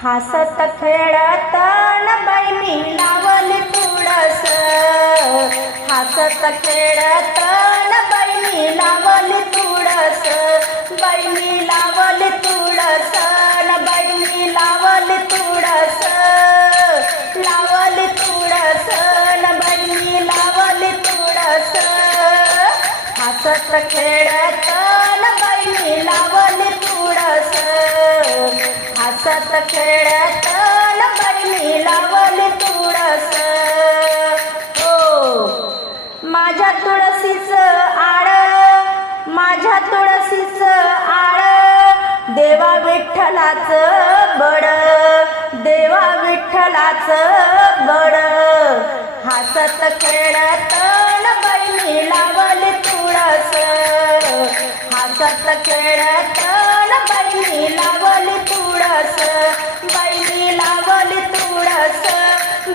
हसत खेळत बाई मी लावली तुळस हसत खेळत बाई मी लावली तुळस बाई मी लावली तुळस बाई मी लावली तुळस लावली तुळस बाई मी लावली तुळस हसत खेळत बाई मी लावली तुळस हसत खेळत न बाई लावली तुळस. ओ माझ्या तुळशीच आळ माझ्या तुळशीच आळ देवा विठ्ठलाच बड देवा विठ्ठलाच बड. हसत खेळत न बाई लावली तुळस. हसत खेळत न बाई मी लावली तुळस बाई मी लावली तुळस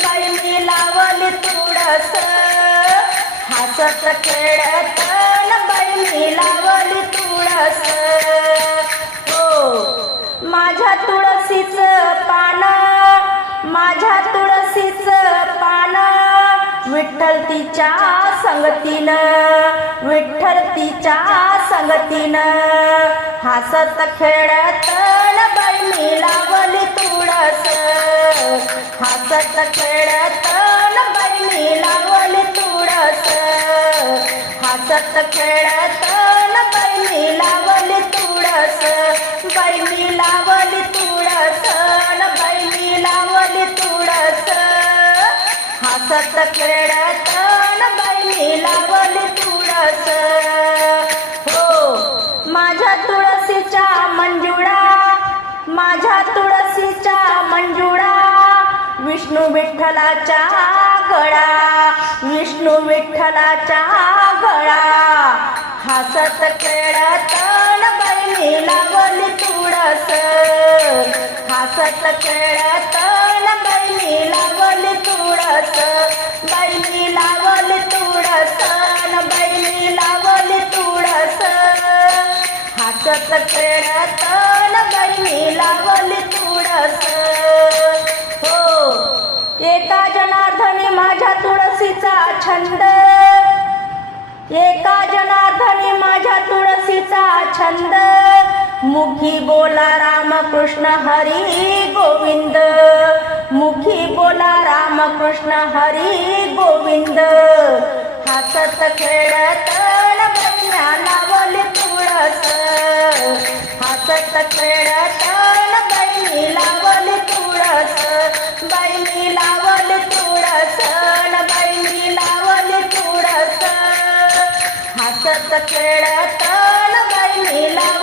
बाई मी लावली तुळस. हसत खेळत न बाई मी लावली तुळस. हो माझ्या तुळशीच पान माझ्या तुळशीच पान विठ्ठल तिच्या संगतीनं विठ्ठल तिच्या संगतीनं. हसत खेळत न बाई मी लावली तुळस. हसत खेळत न बाई मी लावली तुळस. हसत खेळत न बाई मी लावली तुळस. बाई मी लावली तुळस न बाई मी लावली तुळस. हसत खेळत मंजुळा विष्णू विठ्ठलाच्या गळा विष्णू विठ्ठलाच्या गळा. हसत खेळत न बोली तुळस. हसत खेळत न बोली तुळस. बाई बोली तुळस न बोली तुळस. हसत खेळत तुळसीचा छंद. एका जनार्दने माझ्या तुळसीचा छंद. मुखी बोला रामकृष्ण हरी गोविंद. मुखी बोला रामकृष्ण हरी गोविंद. हसत खेळत न लावली तुळस. हसत खेळ हसत खेळत न बाई